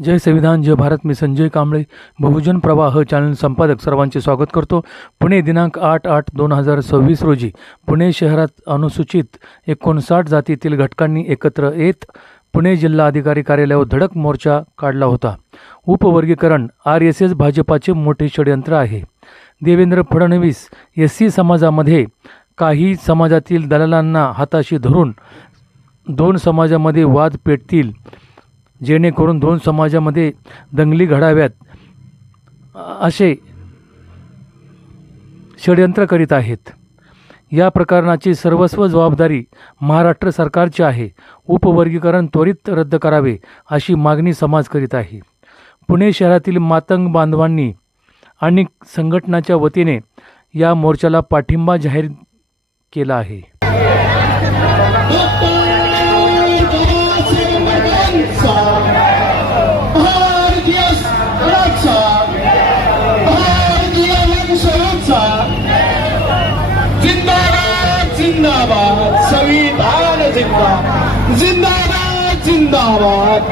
जय संविधान जय भारत. मी संजय कांबळे, बहुजन प्रवाह चॅनल संपादक सर्वांचे स्वागत करतो. पुणे दिनांक 8/8/2026 रोजी पुणे शहरात अनुसूचित 59 जातीतील घटकांनी एकत्र येत पुणे जिल्हा अधिकारी कार्यालयावर धडक मोर्चा काढला होता. उपवर्गीकरण RSS भाजपाचे मोठे षडयंत्र आहे. देवेंद्र फडणवीस SC समाजामध्ये काही समाजातील दलालांना हाताशी धरून 2 समाजामध्ये वाद पेटतील, जेणेकरून 2 समाजामध्ये दंगली घडाव्यात असे षडयंत्र करीत आहेत. या प्रकरणाची सर्वस्व जबाबदारी महाराष्ट्र सरकारची आहे. उपवर्गीकरण त्वरित रद्द करावे अशी मागणी समाज करीत आहे. पुणे शहरातील मातंग बांधवांनी आणि संघटनाच्या वतीने या मोर्चाला पाठिंबा जाहीर केला आहे. जिंदाबाद संविधान जिंदाबाद जिंदाबाद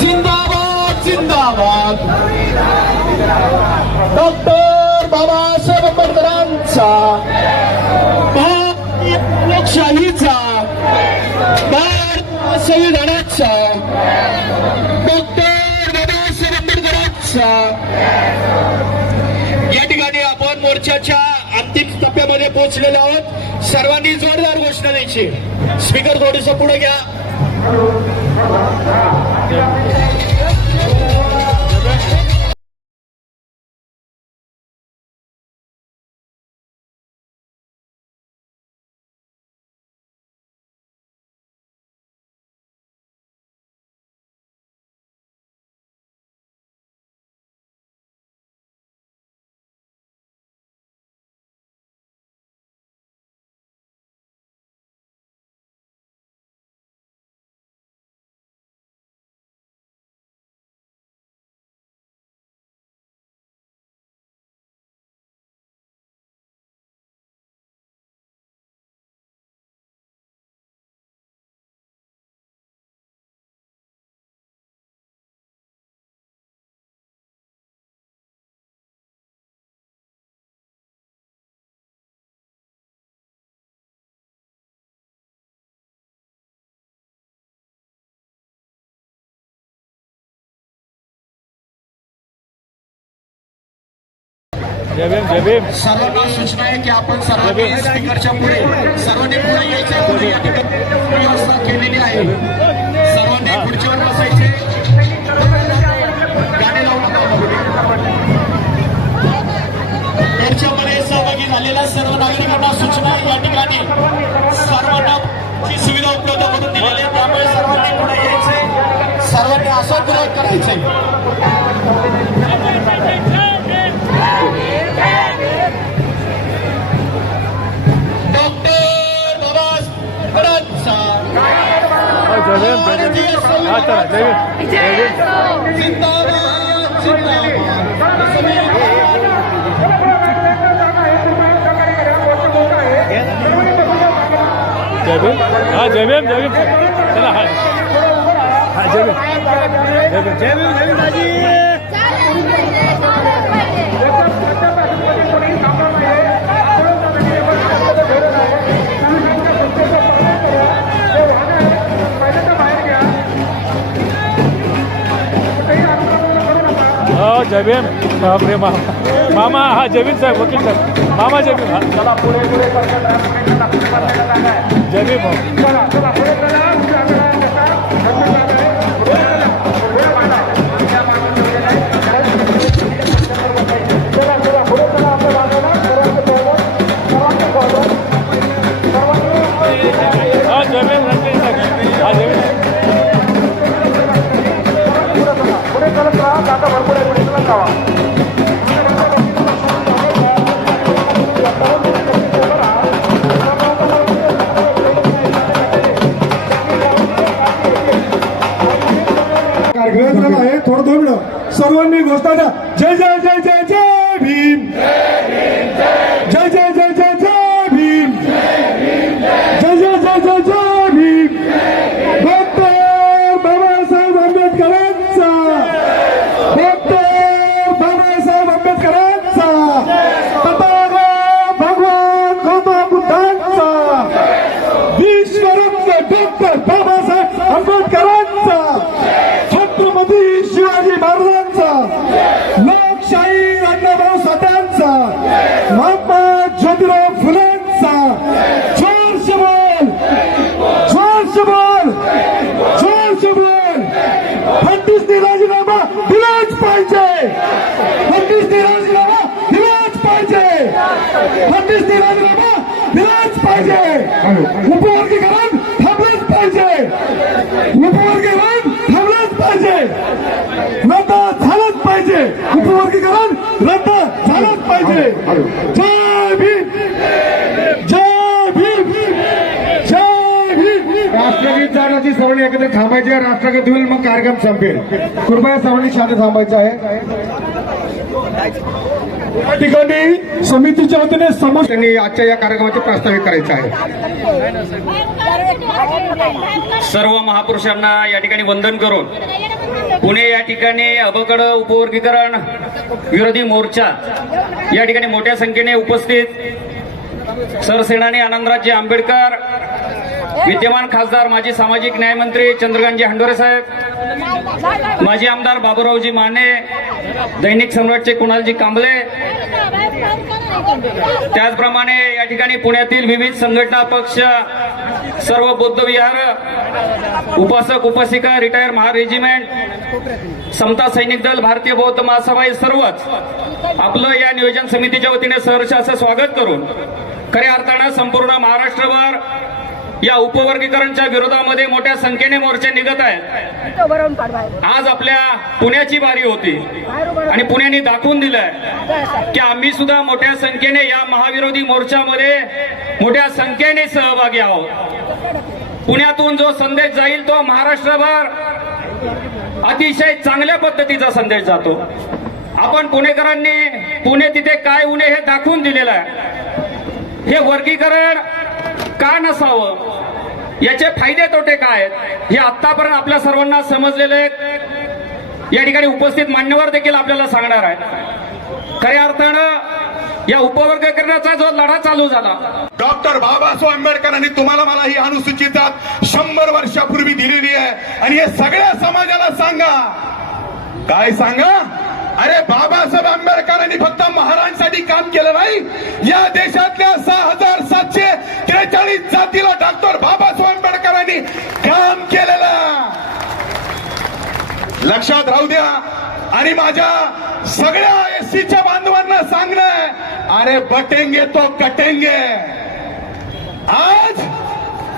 जिंदाबाद जिंदाबाद डॉक्टर बाबासाहेब आंबेडकरांचा लोकशाहीचा भारत संविधानाचा डॉक्टर बाबासाहेब आंबेडकरांचा. या ठिकाणी आपण मोर्चाच्या अंतिम टप्प्यामध्ये पोहोचलेलो आहोत. सर्वांनी जोरदार घोषणा द्यायची. स्पीकर थोडस पुढे घ्या. सर्वांना सूचना आहे की आपण सर्वांनी स्पीकरच्या पुढे सर्वांनी पुढे यायचं. पुढे या ठिकाणी व्यवस्था केलेली आहे. सर्वांनी खुर्चीवर बसायचे. गाणे लावू नका. मोर्चामध्ये सहभागी झालेल्या सर्व नागरिकांना सूचना या ठिकाणी सर्वांना ची सुविधा उपलब्ध करून दिलेली आहे. त्यामुळे सर्वांनी पुढे यायचे. सर्वांनी असं विरोध करायचे. जबीम बापरे मामा हा जबीन साहेब वकील साहेब मामा जबीम चला पुढे जबीम हा जबीम हा जबीन आहे. थोडं 2 मिनिट सर्वांनी घोषणा द्या. जय जय जय जय जय भीम. जय जय जय जय जय भीम. जय जय जय जय जय भीम. डॉक्टर बाबासाहेब आंबेडकर ज्योतिराव फुलेंचा जोरशे बोल, जोरशे बोल, जोरशे बोल. फडणवीसने राजीनामा दिलाच पाहिजे, फडणवीसने राजीनामा दिलाच पाहिजे, फडणवीसने राजीनामा दिलाच पाहिजे. उपवर्गीकरण थांबलंच पाहिजे, उपवर्गीकरण थांबलंच पाहिजे, रद्द झालंच पाहिजे, उपवर्गीकरण रद्द झालंच पाहिजे. जय भीम, जय भीम, जय भीम. राष्ट्रगीत जाण्याची सवणी एकत्र थांबायची आहे. राष्ट्रगीत होईल मग कार्यक्रम संपेल. कृपया सवणी शांत थांबायचं आहे. या ठिकाणी समितीच्या वतीने समस्त त्यांनी आजच्या या कार्यक्रमाचे प्रास्ताविक करायचं आहे. सर्व महापुरुषांना या ठिकाणी वंदन करून पुणे या ठिकाणी अबकड उपवर्गीकरण विरोधी मोर्चा या ठिकाणी मोठ्या संख्येने उपस्थित सरसेनानी आनंदराजे आंबेडकर, विद्यमान खासदार माजी सामाजिक न्यायमंत्री चंद्रकांतजी हंडोरे साहेब, माजी आमदार बाबूरावजी माने, दैनिक सम्राटचे कुणालजी कांबळे, त्याचप्रमाणे या ठिकाणी पुण्यातील विविध संघटना पक्ष, सर्व बौद्ध विहार, उपासक उपासिका, रिटायर महार रेजिमेंट, समता सैनिक दल, भारतीय बौद्ध महासभा हे सर्वच आपलं या नियोजन समितीच्या वतीने सहर्ष असं स्वागत करून खऱ्या अर्थानं संपूर्ण महाराष्ट्रभर या उपवर्गीकरणच्या विरोधामध्ये मोठ्या संख्येने मोर्चे निघत आहेत. आज आपल्या पुण्याची बारी होती आणि पुण्याने दाखवून दिलंय की आम्ही सुद्धा मोठ्या संख्येने या महाविरोधी मोर्चामध्ये मोठ्या संख्येने सहभागी आहोत. पुण्यातून जो संदेश जाईल तो महाराष्ट्रभर अतिशय चांगल्या पद्धतीचा संदेश जातो. आपण पुणेकरांनी पुणे तिथे काय उणे हे दाखवून दिलेलं आहे. हे वर्गीकरण का नसावं, याचे फायदे तोटे काय आहेत हे आतापर्यंत आपल्या सर्वांना समजलेले आहेत. या ठिकाणी उपस्थित मान्यवर देखील आपल्याला सांगणार आहेत. खऱ्या अर्थानं या उपवर्गीकरणाचा जो लढा चालू झाला, डॉक्टर बाबासाहेब आंबेडकरांनी तुम्हाला मला ही अनुसूचित जात 100 वर्षापूर्वी दिलेली आहे. आणि हे सगळ्या समाजाला सांगा, काय सांगा, अरे बाबासाहेब आंबेडकरांनी फक्त महाराजांसाठी काम केलं नाही, या देशातल्या 6743 जातीला डॉक्टर बाबासाहेब आंबेडकरांनी काम केलेलं लक्षात राहू द्या. आणि माझ्या सगळ्या एससीच्या बांधवांना सांगणं, अरे बटेंगे तो कटेंगे.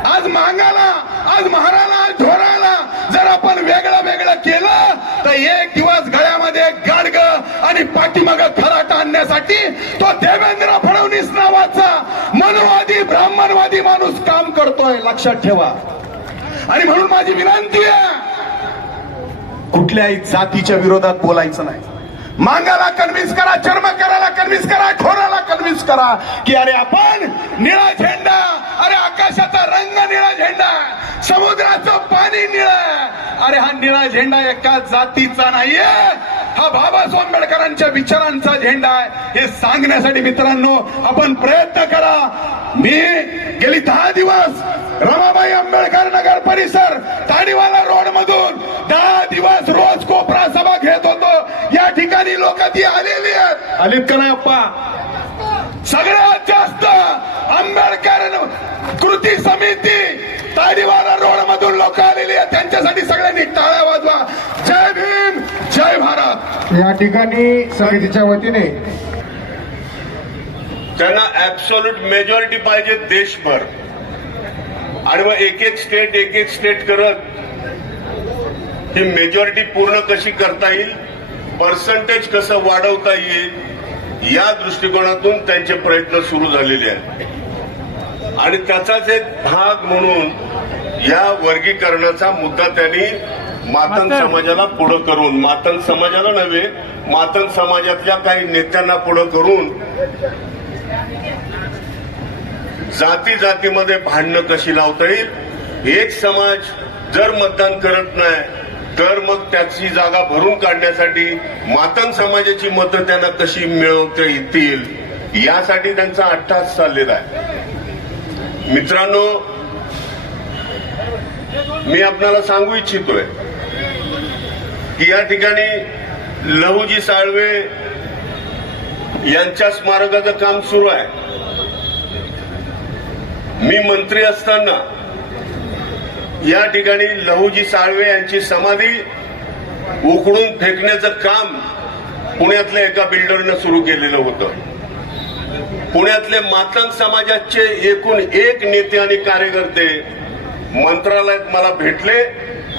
आज मांगाला, आज महाराला, आज ढोराला जर आपण वेगळं वेगळं केलं तर एक दिवस गळ्यामध्ये गाडग आणि पाठीमाग खराटा आणण्यासाठी तो देवेंद्र फडणवीस नावाचा मनोवादी ब्राह्मणवादी माणूस काम करतोय, लक्षात ठेवा. आणि म्हणून माझी विनंती आहे, कुठल्याही जातीच्या विरोधात बोलायचं नाही. मांगाला कन्व्हिन्स करा, चर्मकाराला कन्व्हिन्स करा, ढोराला कन्व्हिन्स करा की अरे आपण निळा झेंडा, अरे आकाशाचा रंग निळा झेंडा, समुद्राचं पाणी निळं, अरे हा निळा झेंडा एका जातीचा नाहीये, हा बाबासाहेब आंबेडकरांच्या विचारांचा झेंडा आहे. हे सांगण्यासाठी मित्रांनो आपण प्रयत्न करा. मी गेली 10 दिवस रमाबाई आंबेडकर नगर परिसर ताडीवाला रोड मधून 10 दिवस रोज कोपरा सभा घेत होतो. या ठिकाणी लोक ती आलेली आहेत, आलीत का नाही अप्पा? सगळ्यात जास्त आंबेडकर कृती समिती ताडीवाला रोड मधून लोक आलेली आहेत. त्यांच्यासाठी सगळ्यांनी टाळ्या वाजवा. जय भीम, जय भारत. या ठिकाणी समितीच्या वतीने त्यांना ऍब्सोल्यूट मेजॉरिटी पाहिजे देशभर. आणि मग एक एक स्टेट करत ही मेजॉरिटी पूर्ण कशी करता येईल, पर्सेंटेज कसं वाढवता येईल, या दृष्टिकोनातून त्यांचे प्रयत्न सुरू झालेले आहेत. आणि त्याचाच एक भाग म्हणून या वर्गीकरणाचा मुद्दा त्यांनी मातंग समाजाला पुढं करून, मातंग समाजाला नव्हे, मातंग समाजातल्या काही नेत्यांना पुढं करून जाती जातीमध्ये भांडणं कशी लावता येईल. एक समाज जर मतदान करत नाही तर मग त्याची जागा भरून काढण्यासाठी मातंग समाजाची मतं त्यांना कशी मिळवता येतील, यासाठी त्यांचा अट्टहास चाललेला आहे. मित्रांनो, मी आपल्याला सांगू इच्छितोय की या ठिकाणी लहुजी साळवे यांच्या स्मारकाचं काम सुरू आहे. मी मंत्री असताना या ठिकाणी लहुजी साळवे यांची समाधी उखडून फेकण्याचं काम पुण्यातल्या एका बिल्डरनं सुरू केलेलं होतं. पुण्यातले मातंग समाजाचे एकूण एक नेते आणि कार्यकर्ते मंत्रालयात मला भेटले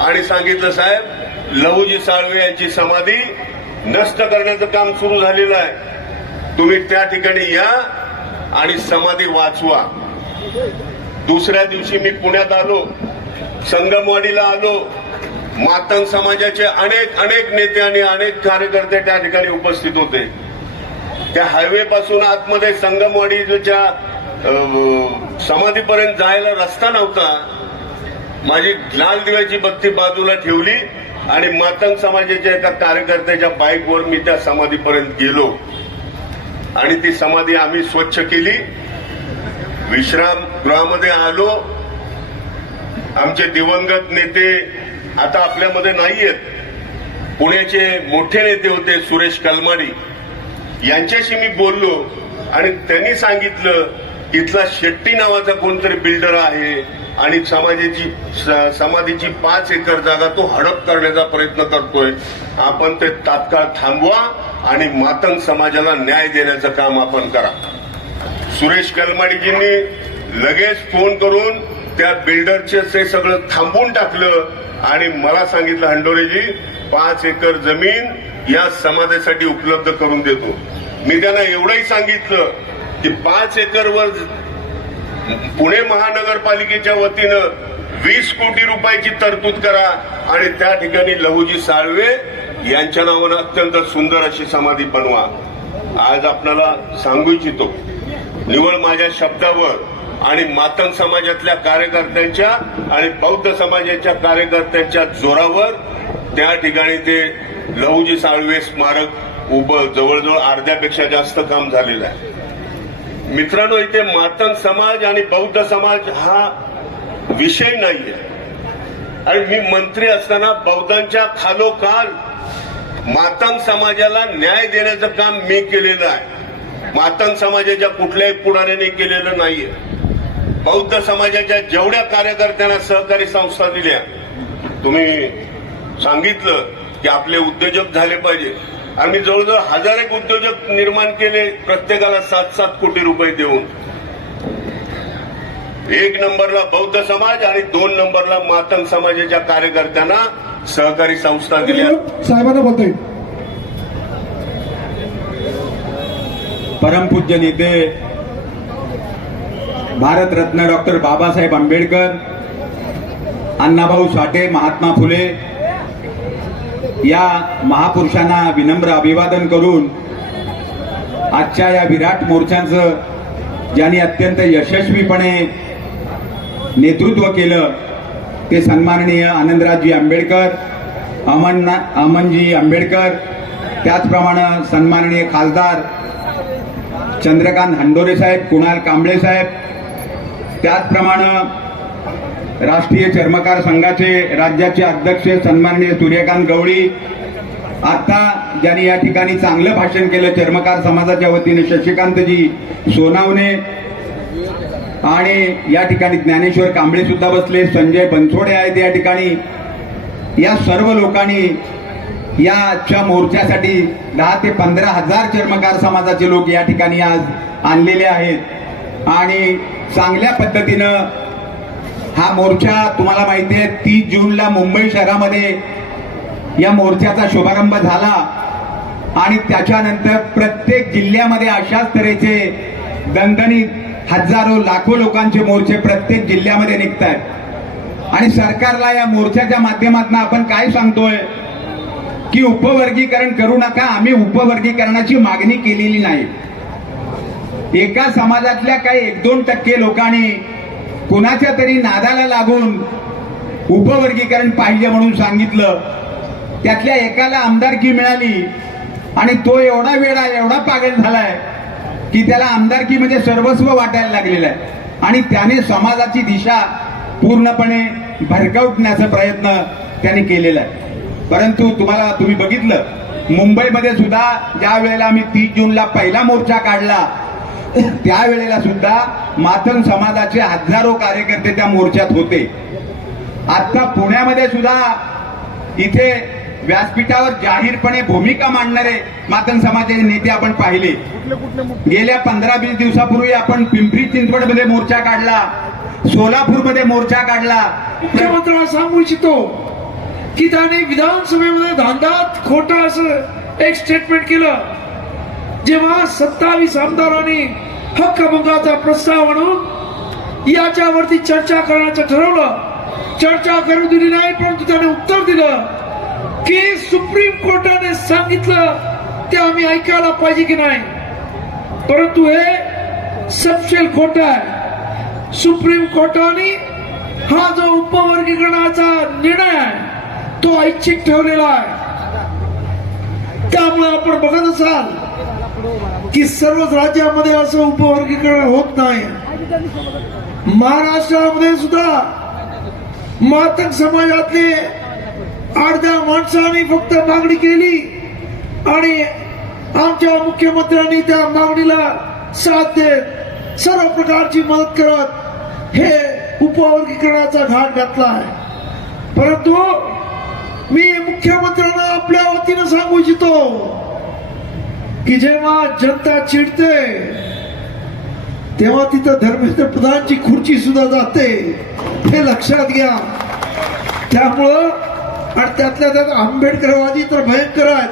आणि सांगितलं, साहेब लहुजी साळवे यांची समाधी नष्ट करण्याचं काम सुरू झालेलं आहे, तुम्ही त्या ठिकाणी या आणि समाधी वाचवा. दुसऱ्या दिवशी मी पुण्यात आलो, संगमवाडीला आलो. मातंग समाजाचे अनेक नेते आणि अनेक कार्यकर्ते त्या ठिकाणी उपस्थित होते. त्या हायवे पासून आतमध्ये संगमवाडीच्या समाधीपर्यंत जायला रस्ता नव्हता. माझी लाल दिव्याची बत्ती बाजूला ठेवली आणि मातंग समाजाच्या एका कार्यकर्त्याच्या बाईकवर मी त्या समाधीपर्यंत गेलो आणि ती समाधी आम्ही स्वच्छ केली. विश्रामगृहामध्ये आलो. आमचे दिवंगत नेते आता आपल्यामध्ये नाहीयेत. पुण्याचे मोठे नेते होते सुरेश कलमाडी, यांच्याशी मी बोललो आणि त्यांनी सांगितलं, इथला शेट्टी नावाचा कोणतरी बिल्डर आहे आणि समाधीची 5 एकर जागा तो हडप करण्याचा प्रयत्न करतोय. आपण ते तात्काळ थांबवा आणि मातंग समाजाला न्याय देण्याचं काम आपण करा. सुरेश कलमाडीजींनी लगेच फोन करून त्या बिल्डरचे ते सगळं थांबवून टाकलं आणि मला सांगितलं, हंडोरेजी 5 एकर जमीन या समाधीसाठी उपलब्ध करून देतो. मी त्यांना एवढंही सांगितलं की 5 एकरवर पुणे महानगरपालिकेच्या वतीनं 20 कोटी रुपयाची तरतूद करा आणि त्या ठिकाणी लहुजी साळवे यांच्या नावानं अत्यंत सुंदर अशी समाधी बनवा. आज आपल्याला सांगू इच्छितो, निवळ माझ्या शब्दावर आणि मातंग समाजातल्या कार्यकर्त्यांच्या आणि बौद्ध समाजाच्या कार्यकर्त्यांच्या जोरावर त्या ठिकाणी ते लहुजी साळवे स्मारक उभं जवळजवळ अर्ध्यापेक्षा जास्त काम झालेलं आहे. मित्रांनो, इथे मातंग समाज आणि बौद्ध समाज हा विषय नाहीये आणि मी मंत्री असताना बौद्धांच्या खालोखाल मातंग समाजाला न्याय देण्याचं काम मी केलेलं आहे. मातंग समाजाच्या कुठल्याही पुढाऱ्याने केलेलं नाहीये. बौद्ध समाजाच्या जेवढ्या कार्यकर्त्यांना सहकारी संस्था दिल्या, तुम्ही सांगितलं की आपले उद्योजक झाले पाहिजे. आम्ही जवळजवळ 1000 उद्योजक निर्माण केले, प्रत्येकाला 7-7 कोटी रुपये देऊन. 1 नंबरला बौद्ध समाज आणि 2 नंबरला मातंग समाजाच्या कार्यकर्त्यांना सहकारी संस्था दिल्या. साहेबांना बोलतोय. परमपूज्य नेते भारतरत्न डॉक्टर बाबासाहेब आंबेडकर, अण्णाभाऊ साठे, महात्मा फुले या महापुरुषांना विनम्र अभिवादन करून आजच्या या विराट मोर्चाचं ज्यांनी अत्यंत यशस्वीपणे नेतृत्व केलं ते सन्माननीय आनंदरावजी आंबेडकर, अमनजी आंबेडकर, त्याचप्रमाणे सन्माननीय खासदार चंद्रकांत हंडोरे साहेब, कुणाल कांबळे साहेब, त्याचप्रमाणे राष्ट्रीय चर्मकार संघाचे राज्याचे अध्यक्ष सन्माननीय सूर्यकांत गवळी, आता ज्यांनी या ठिकाणी चांगलं भाषण केलं चर्मकार समाजाच्या वतीने शशिकांतजी सोनावणे, आणि या ठिकाणी ज्ञानेश्वर कांबळे सुद्धा बसले, संजय बनसोडे आहेत या ठिकाणी. या सर्व लोकांनी याच्या मोर्चासाठी 10 ते 15 हजार चर्मकार समाजाचे लोक या ठिकाणी आज आणलेले आहेत आणि चांगल्या पद्धतीनं हा मोर्चा, तुम्हाला माहिती आहे 30 जूनला मुंबई शहरामध्ये या मोर्चाचा शुभारंभ झाला आणि त्याच्यानंतर प्रत्येक जिल्ह्यामध्ये अशाच तऱ्हेचे दणदणीत हजारो लाखो लोकांचे मोर्चे प्रत्येक जिल्ह्यामध्ये निघत आहेत. आणि सरकारला या मोर्चाच्या माध्यमातून आपण काय सांगतोय की उपवर्गीकरण करू नका. आम्ही उपवर्गीकरणाची मागणी केलेली नाही. एका समाजातल्या काही 1-2% लोकांनी कुणाच्या तरी नादाला लागून उपवर्गीकरण पाहिजे म्हणून सांगितलं. त्यातल्या एकाला आमदारकी मिळाली आणि तो एवढा वेळा एवढा पागल झालाय की त्याला आमदारकी म्हणजे सर्वस्व वाटायला लागलेलं आहे आणि त्याने समाजाची दिशा पूर्णपणे भरकवण्याचा प्रयत्न त्याने केलेला आहे. परंतु तुम्ही बघितलं मुंबईमध्ये सुद्धा ज्या वेळेला आम्ही 30 जूनला पहिला मोर्चा काढला त्यावेळेला सुद्धा मातंग समाजाचे हजारो कार्यकर्ते त्या मोर्चात होते. आता पुण्यामध्ये सुद्धा इथे व्यासपीठावर जाहीरपणे भूमिका मांडणारे मातंग समाजाचे नेते आपण पाहिले. गेल्या 15-20 दिवसापूर्वी आपण पिंपरी चिंचवडमध्ये मोर्चा काढला, सोलापूरमध्ये मोर्चा काढला. मुख्यमंत्र्यांना सांगू इच्छितो की त्याने विधानसभेमध्ये धांदात खोटं असं एक स्टेटमेंट केलं. जेव्हा 27 आमदारांनी हक्कभंगाचा प्रस्ताव आणून याच्यावरती चर्चा करण्याचं ठरवलं, चर्चा करू दिली नाही, परंतु त्याने उत्तर दिलं की सुप्रीम कोर्टाने सांगितलं ते आम्ही ऐकायला पाहिजे की नाही. परंतु हे सपशेल खोटं आहे. सुप्रीम कोर्टाने हा जो उपवर्गीकरणाचा निर्णय आहे तो ऐच्छिक ठेवलेला आहे. त्यामुळे आपण बघत असाल की सर्वच राज्यामध्ये असं उपवर्गीकरण होत नाही. महाराष्ट्रामध्ये सुद्धा मातंग समाजातले 8-10 माणसांनी फक्त मागणी केली आणि आमच्या मुख्यमंत्र्यांनी त्या मागणीला साथ देत सर्व प्रकारची मदत करत हे उपवर्गीकरणाचा घाट घातला आहे. परंतु मी मुख्यमंत्र्यांना आपल्या वतीनं सांगू इच्छितो की जेव्हा जनता चिडते तेव्हा तिथं धर्मेंद्र प्रधानची खुर्ची सुद्धा जाते, हे लक्षात घ्या. त्यामुळं आणि त्यातल्या त्यात आंबेडकरवादी तर भयंकर आहेत.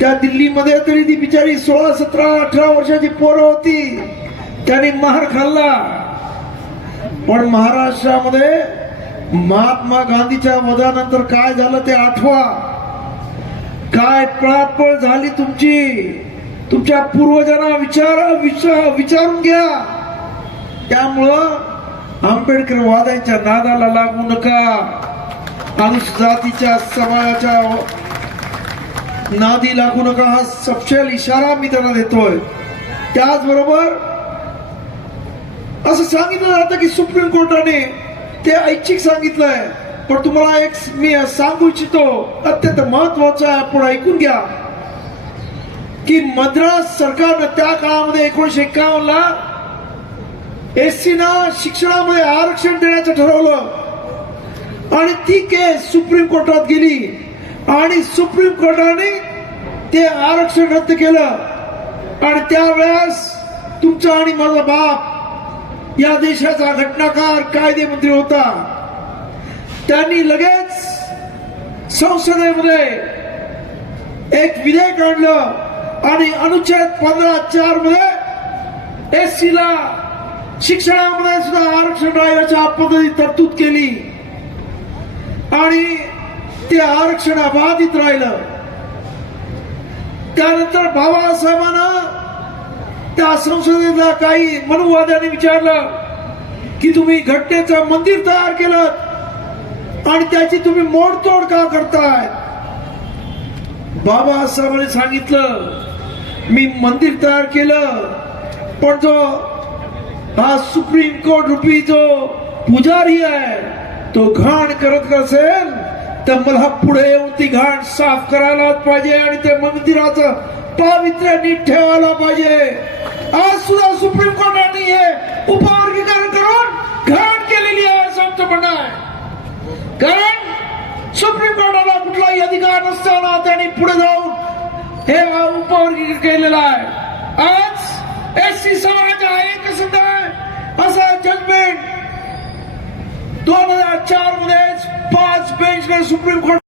त्या दिल्लीमध्ये तरी ती बिचारी 16, 17, 18 वर्षाची पोरं होती, त्याने मार खाल्ला. पण महाराष्ट्रामध्ये महात्मा गांधीच्या वधानंतर काय झालं ते आठवा. काय पळापळ झाली तुमची, तुमच्या पूर्वजांना विचारून घ्या. त्यामुळं आंबेडकरवाद्यांच्या नादाला लागू नका, अनुसूचित समाजाच्या नादी लागू नका, हा सपशेल इशारा मी त्यांना देतोय. त्याचबरोबर असं सांगितलं जातं की सुप्रीम कोर्टाने ते ऐच्छिक सांगितलंय. पण तुम्हाला एक मी सांगू इच्छितो, अत्यंत महत्वाचं आहे, आपण ऐकून घ्या की मद्रास सरकारनं त्या काळामध्ये 1951 ला एससीना शिक्षणामध्ये आरक्षण देण्याचं ठरवलं आणि ती केस सुप्रीम कोर्टात गेली आणि सुप्रीम कोर्टाने ते आरक्षण रद्द केलं. आणि त्यावेळेस तुमचा आणि माझा बाप या देशाचा घटनाकार कायदेमंत्री होता, त्यांनी लगेच संसदेमध्ये एक विधेयक आणलं आणि अनुच्छेद 15(4) मध्ये एससीला शिक्षणामध्ये सुद्धा आरक्षण राहण्याच्या पद्धती तरतूद केली आणि ते आरक्षण अबाधित राहिलं. त्यानंतर बाबासाहेबांना त्या संसदेला काही मनुवाद्यांनी विचारलं की तुम्ही घटनेचं मंदिर तयार केलं आणि त्याची तुम्ही मोडतोड का करताय. बाबासाहेबांनी सांगितलं मी मंदिर तयार केलं, पण जो हा सुप्रीम कोर्ट रूपी जो पुजारी आहे तो घाण करत असेल तर मला पुढे येऊन ती घाण साफ करायलाच पाहिजे आणि ते मंदिराचं पावित्र्य नीट ठेवायला पाहिजे. आज सुद्धा सुप्रीम कोर्टाने हे उपवर्गीकरण करून घाण केलेली आहे असं आमचं म्हणणं आहे. कारण सुप्रीम कोर्टाला कुठलाही अधिकार नसताना त्यांनी पुढे जाऊन हे उपवर्गीकरण केलेलं आहे. आज एससी समाज हा एकच आहे असा जजमेंट 2004 मध्ये 5 बेंचने सुप्रीम कोर्ट